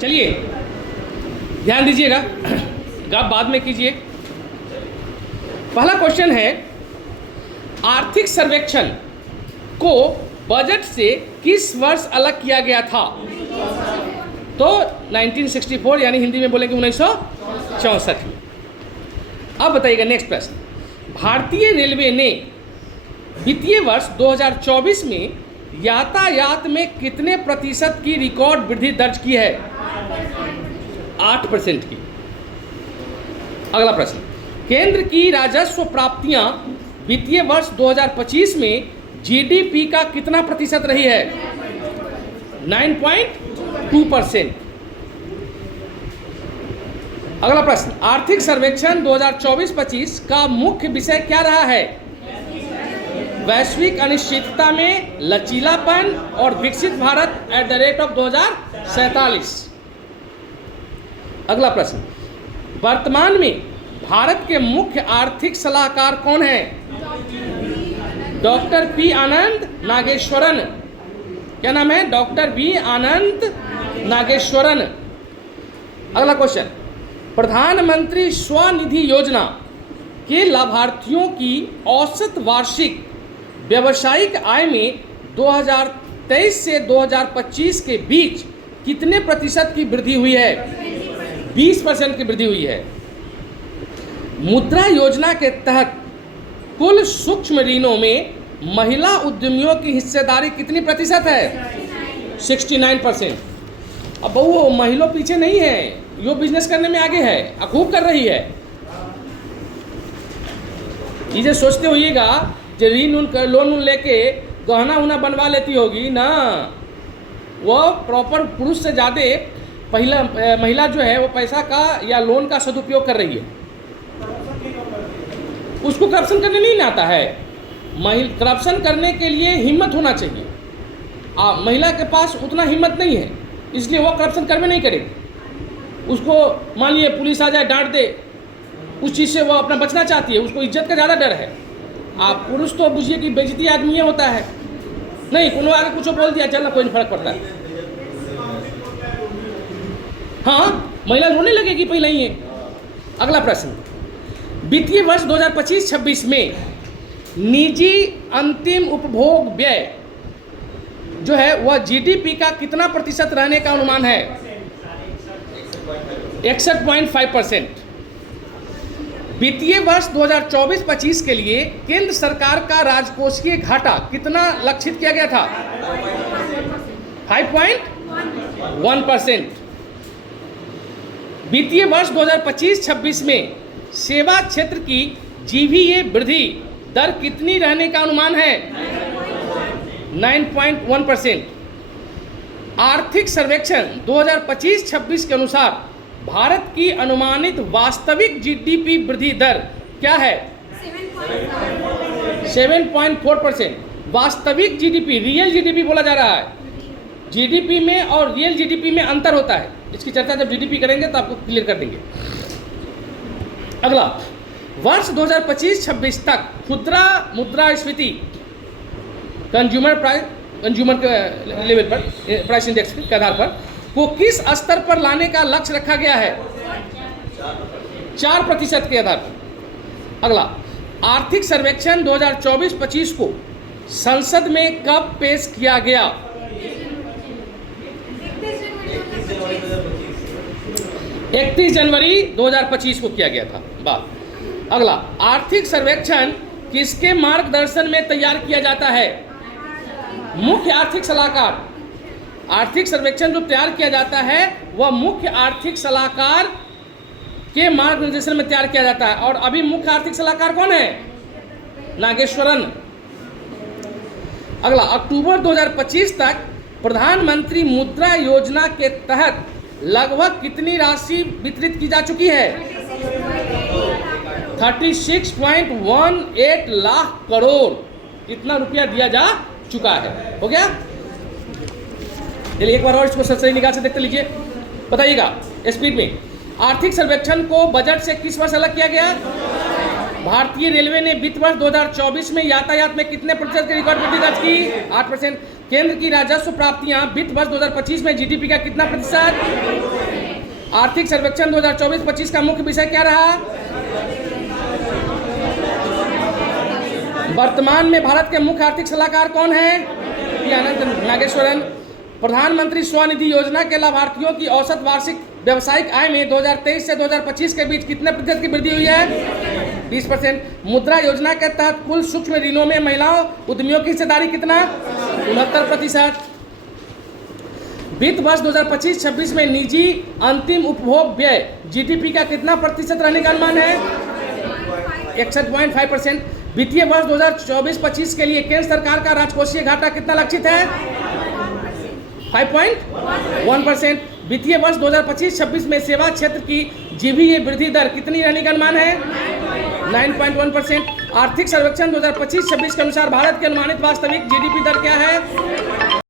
चलिए ध्यान दीजिएगा, गप बाद में कीजिए। पहला क्वेश्चन है, आर्थिक सर्वेक्षण को बजट से किस वर्ष अलग किया गया था? तो 1964, यानी हिंदी में बोलेंगे 1964। अब बताइएगा नेक्स्ट प्रश्न, भारतीय रेलवे ने वित्तीय वर्ष 2024 में यातायात में कितने प्रतिशत की रिकॉर्ड वृद्धि दर्ज की है? 8% की। अगला प्रश्न, केंद्र की राजस्व प्राप्तियां वित्तीय वर्ष 2025 में जीडीपी का कितना प्रतिशत रही है? 9.2%। अगला प्रश्न, आर्थिक सर्वेक्षण 2024-25 का मुख्य विषय क्या रहा है? वैश्विक अनिश्चितता में लचीलापन और विकसित भारत @2047। अगला प्रश्न, वर्तमान में भारत के मुख्य आर्थिक सलाहकार कौन है? डॉक्टर पी आनंद नागेश्वरन। क्या नाम है? डॉक्टर बी आनंद नागेश्वरन। अगला क्वेश्चन, प्रधानमंत्री स्वनिधि योजना के लाभार्थियों की औसत वार्षिक व्यावसायिक आय में 2023 से 2025 के बीच कितने प्रतिशत की वृद्धि हुई है? 20% की वृद्धि हुई है। मुद्रा योजना के तहत कुल सूक्ष्म ऋणों में महिला उद्यमियों की हिस्सेदारी कितनी प्रतिशत है? 69%। अब वो महिलाओं पीछे नहीं है, यो बिजनेस करने में आगे है, खूब कर रही है। चीजें सोचते होइएगा जो लोन लेके गहना उना बनवा लेती होगी ना, वो प्रॉपर पुरुष से ज़्यादा महिला जो है वो पैसा का या लोन का सदुपयोग कर रही है। उसको करप्शन करने नहीं आता है। करप्शन करने के लिए हिम्मत होना चाहिए। महिला के पास उतना हिम्मत नहीं है, इसलिए वो करप्शन करने नहीं करेगी। उसको मान लिए पुलिस आ जाए डांट दे, उस चीज़ से वो अपना बचना चाहती है, उसको इज्जत का ज़्यादा डर है। आप पुरुष तो बुझिए कि बेइज्जती आदमी ये होता है, नहीं कोनो आगे कुछ बोल दिया चलना कोई नहीं फर्क पड़ता है। हाँ, महिला रोने लगेगी पहले ही है। अगला प्रश्न, वित्तीय वर्ष 2025-26 में निजी अंतिम उपभोग व्यय जो है वह जीडीपी का कितना प्रतिशत रहने का अनुमान है? 61.5%। वित्तीय वर्ष 2024-25 के लिए केंद्र सरकार का राजकोषीय घाटा कितना लक्षित किया गया था? 5.1%। वित्तीय वर्ष 2025-26 में सेवा क्षेत्र की जीवीए वृद्धि दर कितनी रहने का अनुमान है? 9.1%। आर्थिक सर्वेक्षण 2025-26 के अनुसार भारत की अनुमानित वास्तविक जीडीपी वृद्धि दर क्या है? 7.4%। वास्तविक जीडीपी, रियल जीडीपी बोला जा रहा है। जीडीपी में और रियल जीडीपी में अंतर होता है, इसकी चर्चा जब जीडीपी करेंगे तो आपको क्लियर कर देंगे। अगला, वर्ष 2025-26 तक खुदरा मुद्रास्फीति कंज्यूमर के लेवल पर, प्राइस इंडेक्स के आधार पर को किस स्तर पर लाने का लक्ष्य रखा गया है? 4% के आधार पर। अगला, आर्थिक सर्वेक्षण 2024-25 को संसद में कब पेश किया गया? 31 जनवरी 2025 को किया गया था। बात। अगला, आर्थिक सर्वेक्षण किसके मार्गदर्शन में तैयार किया जाता है? मुख्य आर्थिक सलाहकार। आर्थिक सर्वेक्षण जो तैयार किया जाता है वह मुख्य आर्थिक सलाहकार के मार्गदर्शन में तैयार किया जाता है। और अभी मुख्य आर्थिक सलाहकार कौन है? नागेश्वरन। अगला, अक्टूबर 2025 तक प्रधानमंत्री मुद्रा योजना के तहत लगभग कितनी राशि वितरित की जा चुकी है? 36.18 लाख करोड़। इतना रुपया दिया जा चुका है। हो गया? चलिए एक बार और इसको सही निगाह से देखते लीजिए, बताइएगा स्पीड में। आर्थिक सर्वेक्षण को बजट से किस वर्ष अलग किया गया? भारतीय रेलवे ने वित्त वर्ष 2024 में यातायात में कितने प्रतिशत की रिकॉर्ड वृद्धि दर्ज की? 8%। केंद्र की राजस्व प्राप्तियां वित्त वर्ष 2025 में जीडीपी का कितना प्रतिशत? आर्थिक सर्वेक्षण 2024-25 का मुख्य विषय क्या रहा? वर्तमान में भारत के मुख्य आर्थिक सलाहकार कौन है? अनंत नागेश्वरन। प्रधानमंत्री स्वनिधि योजना के लाभार्थियों की औसत वार्षिक व्यवसायिक आय में 2023 से 2025 के बीच कितने प्रतिशत की वृद्धि हुई है? 20%। मुद्रा योजना के तहत कुल सूक्ष्म ऋणों में महिलाओं उद्यमियों की हिस्सेदारी कितना? 69%। वित्त वर्ष 2025-26 में निजी अंतिम उपभोग व्यय जीडीपी का कितना प्रतिशत रहने का अनुमान है? 61.5%। वित्तीय वर्ष 2024-25 के लिए केंद्र सरकार का राजकोषीय घाटा कितना लक्षित है? 5.1%। वित्तीय वर्ष 2025-26 में सेवा क्षेत्र की जीडीपी वृद्धि दर कितनी रहने का अनुमान है? 9.1%। आर्थिक सर्वेक्षण 2025-26 के अनुसार भारत की अनुमानित वास्तविक जीडीपी दर क्या है?